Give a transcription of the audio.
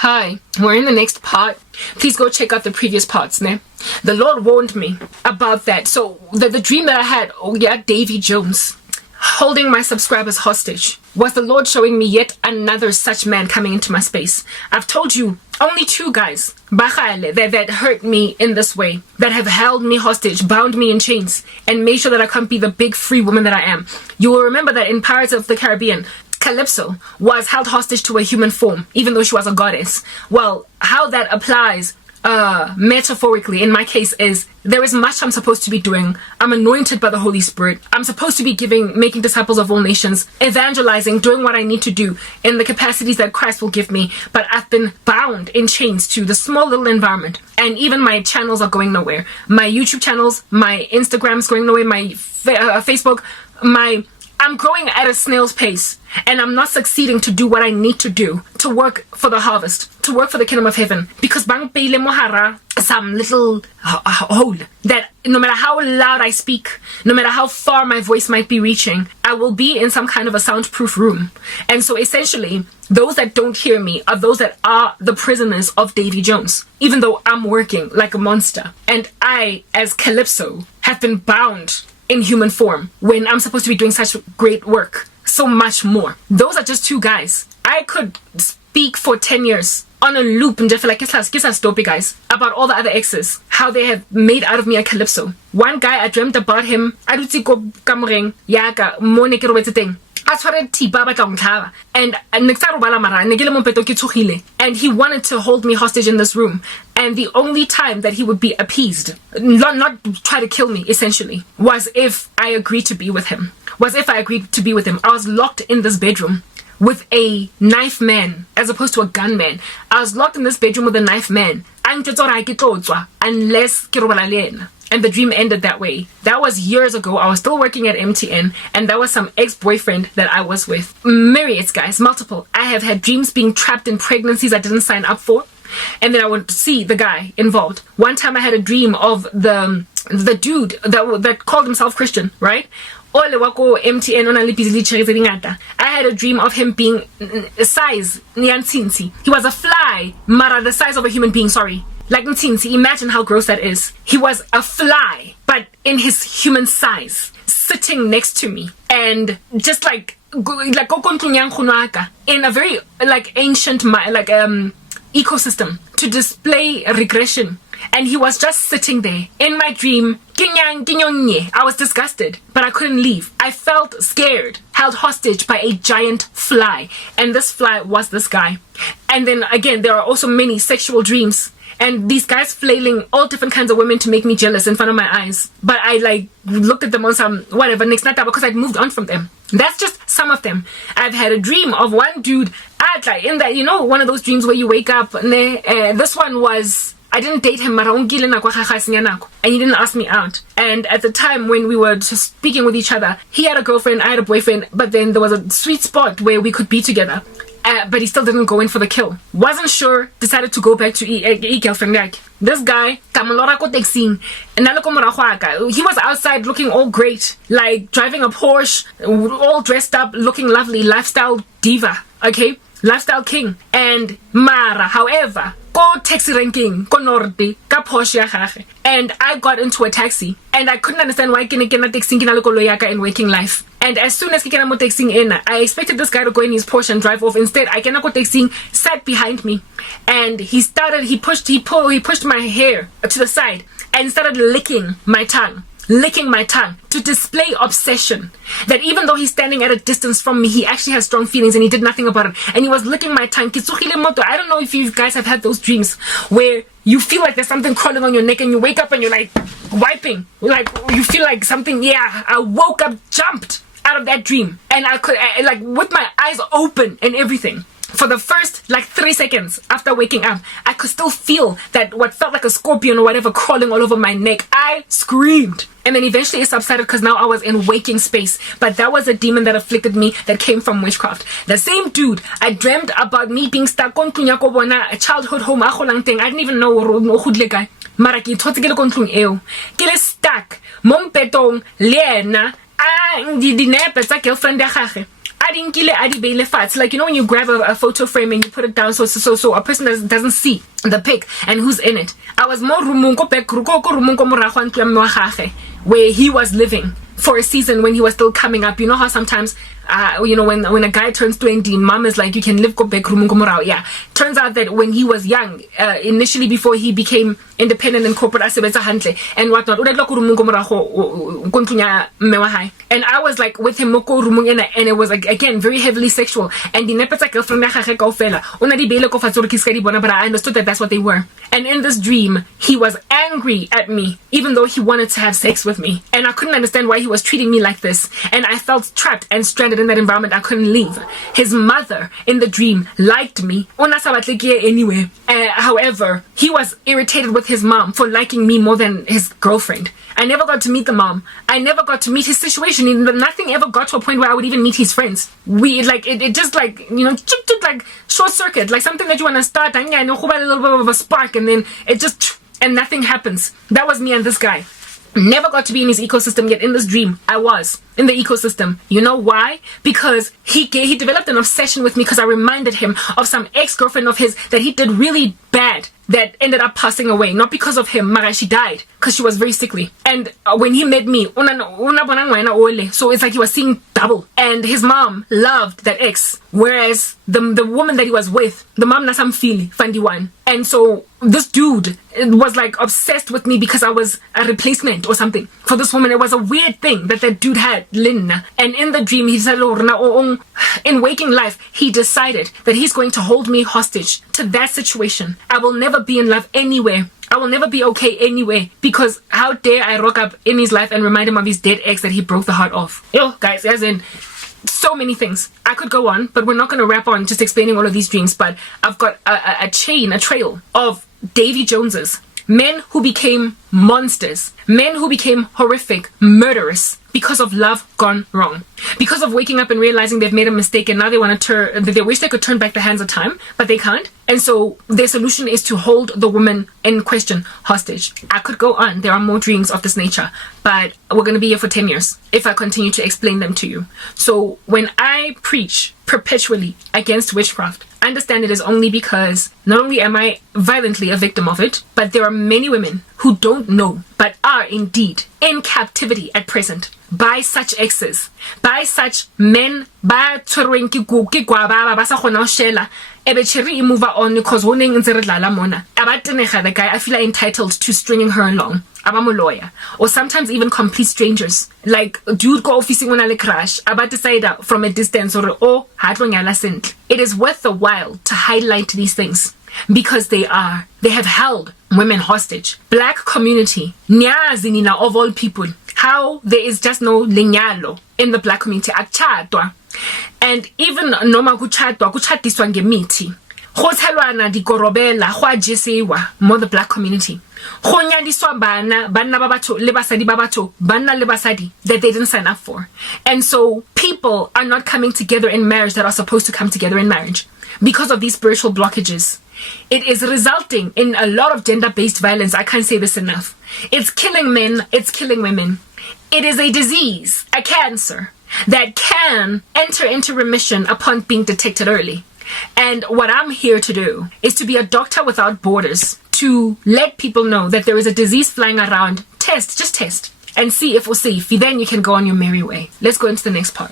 Hi, we're in the next part. Please go check out the previous parts, ne? The Lord warned me about that. So the dream that I had, Davy Jones, holding my subscribers hostage, was the Lord showing me yet another such man coming into my space. I've told you, only 2 guys that hurt me in this way, that have held me hostage, bound me in chains, and made sure that I can't be the big free woman that I am. You will remember that in Pirates of the Caribbean, Calypso was held hostage to a human form, even though she was a goddess. Well, how that applies metaphorically in my case is there is much I'm supposed to be doing. I'm anointed by the Holy Spirit. I'm supposed to be making disciples of all nations, evangelizing, doing what I need to do in the capacities that Christ will give me. But I've been bound in chains to the small little environment, and even my channels are going nowhere. My YouTube channels, my Instagram's going nowhere, my Facebook, I'm growing at a snail's pace, and I'm not succeeding to do what I need to do to work for the harvest, to work for the kingdom of heaven. Because bang peile mohara some little hole that no matter how loud I speak, no matter how far my voice might be reaching, I will be in some kind of a soundproof room. And so essentially, those that don't hear me are those that are the prisoners of Davy Jones, even though I'm working like a monster. And I, as Calypso, have been bound in human form when I'm supposed to be doing such great work, so much more. Those are just 2 guys. I could speak for 10 years on a loop and just feel like dopey guys about all the other exes, how they have made out of me a Calypso. One guy, I dreamt about him, and and he wanted to hold me hostage in this room, and the only time that he would be appeased, not try to kill me essentially, was if I agreed to be with him. I was locked in this bedroom with a knife man as opposed to a gunman. I was locked in this bedroom with a knife man, unless and the dream ended that way. That was years ago. I was still working at MTN, and that was some ex-boyfriend that I was with. Myriads, guys, multiple. I have had dreams being trapped in pregnancies I didn't sign up for, and then I would see the guy involved. One time I had a dream of the dude that called himself Christian, right? I had a dream of him being size, he was a fly, mara the size of a human being, sorry. Like Ntinsi, imagine how gross that is. He was a fly, but in his human size, sitting next to me, and just in a very ancient ecosystem to display regression. And he was just sitting there in my dream. I was disgusted, but I couldn't leave. I felt scared, held hostage by a giant fly, and this fly was this guy. And then again, there are also many sexual dreams, and these guys flailing all different kinds of women to make me jealous in front of my eyes. But I looked at them on some whatever next night because I'd moved on from them. That's just some of them. I've had a dream of one dude in that, one of those dreams where you wake up and this one was, I didn't date him, and he didn't ask me out. And at the time when we were just speaking with each other, he had a girlfriend, I had a boyfriend, but then there was a sweet spot where we could be together. But he still didn't go in for the kill. Wasn't sure, decided to go back to girlfriend. This guy, he was outside looking all great, like driving a Porsche, all dressed up, looking lovely, lifestyle diva, okay? Lifestyle king. And Mara, however, go taxi ranking, go norte, ka Porsche gage. And I got into a taxi, and I couldn't understand why kena taxi in waking life. And as soon as I taxi in, I expected this guy to go in his Porsche and drive off. Instead, I taxi sat behind me, and he pushed my hair to the side and started licking my tongue to display obsession, that even though he's standing at a distance from me, he actually has strong feelings, and he did nothing about it. And he was licking my tongue. I don't know if you guys have had those dreams where you feel like there's something crawling on your neck, and you wake up and you're like wiping, like you feel like something. I woke up, jumped out of that dream, and I could with my eyes open and everything. For the first 3 seconds after waking up, I could still feel that what felt like a scorpion or whatever crawling all over my neck. I screamed. And then eventually it subsided because now I was in waking space. But that was a demon that afflicted me that came from witchcraft. The same dude, I dreamt about me being stuck on a childhood home. I didn't even know Mara ke thotse ke le kontlong eo. Ke le stuck. Mo mpetong le ena di nepe tsa girlfriend ya gage. Like, you know, when you grab a photo frame and you put it down so a person doesn't see the pic and who's in it. I was more where he was living for a season when he was still coming up. You know how sometimes you know, when a guy turns 20, mom is like, you can live go back. Yeah, turns out that when he was young, initially before he became independent and corporate and whatnot, and I was like with him, and it was like, again, very heavily sexual, and the girlfriend but I understood that that's what they were. And in this dream, he was angry at me, even though he wanted to have sex with me, and I couldn't understand why he was treating me like this, and I felt trapped and stranded in that environment. I couldn't leave. His mother in the dream liked me anyway. However, he was irritated with his mom for liking me more than his girlfriend. I never got to meet the mom. I never got to meet his situation. Nothing ever got to a point where I would even meet his friends. We like it just like, you know, like short circuit, like something that you want to start and a little bit of a spark, and then it just, and nothing happens. That was me and this guy. Never got to be in his ecosystem, yet in this dream I was in the ecosystem. You know why? Because he developed an obsession with me because I reminded him of some ex-girlfriend of his that he did really bad that ended up passing away. Not because of him, Mara, she died because she was very sickly. And when he met me, so it's like he was seeing double. And his mom loved that ex, whereas the woman that he was with, the mom nasam fili fandi one. And so this dude was like obsessed with me because I was a replacement or something for this woman. It was a weird thing that dude had, Lynn. And in the dream, he said, in waking life, he decided that he's going to hold me hostage to that situation. I will never be in love anywhere. I will never be okay anyway, because how dare I rock up in his life and remind him of his dead ex that he broke the heart of. Yo, guys, as in so many things. I could go on, but we're not going to wrap on just explaining all of these dreams. But I've got a trail of Davy Joneses. Men who became monsters. Men who became horrific, murderous, because of love gone wrong. Because of waking up and realizing they've made a mistake, and now they want to they wish they could turn back the hands of time, but they can't. And so their solution is to hold the woman in question hostage. I could go on. There are more dreams of this nature, but we're going to be here for 10 years if I continue to explain them to you. So when I preach perpetually against witchcraft, understand it is only because not only am I violently a victim of it, but there are many women who don't know but are indeed in captivity at present by such exes, by such men, ba tshwerweng ke gwaba ba sa kgona ho shela ebe chiri move on because honing ntse re dlala mona abatenega the guy. I feel entitled to stringing her along. Lawyer, or sometimes even complete strangers, like dude go office when I crash about decide from a distance or it is worth the while to highlight these things because they have held women hostage. Black community, nyazinina of all people, how there is just no lenyalo in the black community akchatwa, and even noma kuchatwa kuchatiswa ngemithi go tshelwana dikorobela go ajesewa mo the black community. Go nyadiswa banna ba batho le basadi ba batho banna le basadi that they didn't sign up for. And so people are not coming together in marriage that are supposed to come together in marriage because of these spiritual blockages. It is resulting in a lot of gender-based violence. I can't say this enough. It's killing men, it's killing women. It is a disease, a cancer that can enter into remission upon being detected early. And what I'm here to do is to be a doctor without borders, to let people know that there is a disease flying around. Just test, and see if we're safe. Then you can go on your merry way. Let's go into the next part.